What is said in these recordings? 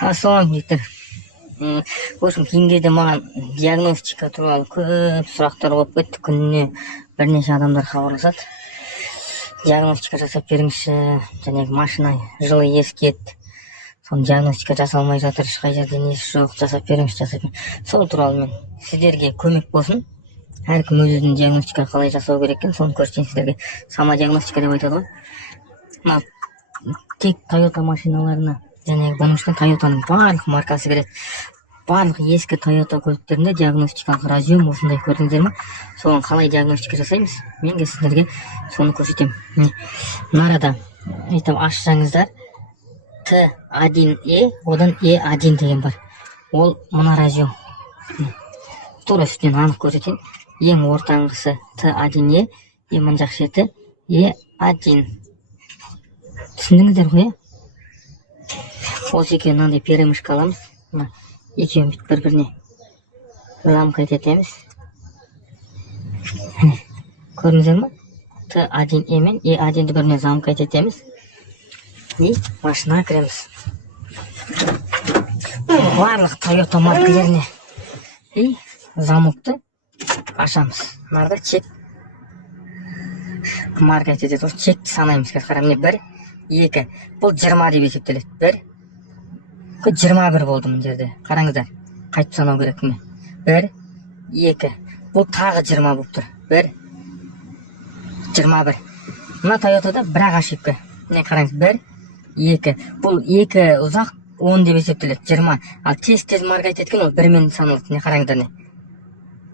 Ассалаумағалейкум. В общем, кейінгеде маған диагностика туралы көп сұрақтар болып кетті. Күніне бірнеше адамдар хабарласады. Диагностика жасап беріңізші, жаңағы машина жылы ескет. Соны диагностика жасалмай жатыр, ешқай жерде несі жоқ, жасап беріңізші. Сол туралы мен сіздерге көмек болсын. Әркім өзінің диагностика қалай жасау керек екен, соны көрсетейін сіздерге. Самодиагностика деп айтады ғой. Мына тек Toyota машиналарына, және бұның ішінде Toyotаның барлық маркасы кіреді. Барлық ескі Toyota көліктерінде диагностикалық разъем осындай, көрдіңіздер ме? Соған қалай диагностика жасаймыз? Мен сіздерге соны көрсетемін. Мына арада айтам, ашсаңыздар Т1Е, одан Е1 деген бар. Ол мына разъем. Тура үстінен анық көрсетейін. Ең ортаңғысы Т1Е, мына жақ шеті Е1. Түсіндіңіздер ғой? Осы екеуін мынандай перемішка аламыз. Екеуін бүйтіп бір-біріне замкать етеміз. Көрдіңіздер ме? Т1Е мен Е1-ді біріне замкать етеміз. И машинаға кіреміз. Барлық Toyota маркалеріне и замокты ашамыз. Мынада чек марка етеді. Осы чекті санаймыз. Қарам, міне 1, 2. Бұл 20 деп есептеледі. 1. 21 болды мына жерде. Қараңыздар. Қайтып санау керек міне. 1, 2. Бұл тағы 20 болып тұр. 1, 21. Мына Toyota'да бірақ ошибка. Міне қараңыз. 1, 2. Бұл 2 ұзақ 10 деп есептеледі. 20. Ал тез марка еткен ол 1 мен саналады. Міне қараңыздар не.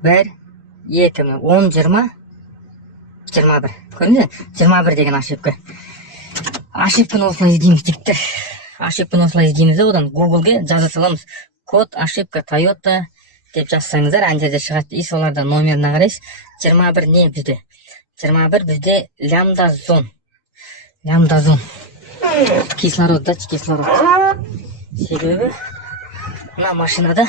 1, 2. 10, 20, 21. Көрдіңіздер? 21 деген ошибка. Ошибканы осылай іздейміз жігіттер. Ошибканы осылай іздейміз де одан Google-ге жаза саламыз. Код ошибка Toyota деп жазсаңыздар, ана жерде шығады. И соларда номеріне қарайсыз. 21 не бізде? 21 бізде лямбда зон. Лямбда зон. Кислород, датчик кислород. Себебі мына машинада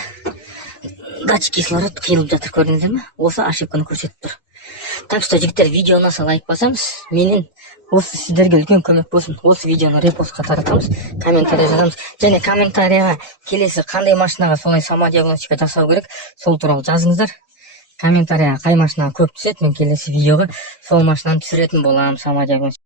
датчик кислород қиылып жатыр, көрдіңіздер ме? Осы ошибканы көрсетіп тұр. Так что, жігіттер, видео ұнаса лайк басамыз. Менен осы сіздерге үлкен көмек болсын. Осы видеоны репостқа таратамыз, комментария жазамыз. Және комментарияға келесі қандай машинаға солай самодиагностика жасау керек, сол туралы жазыңыздар. Комментарияға қай машинаға көп түседі, мен келесі видеоға сол машинаны түсіретін боламын, самодиагностика.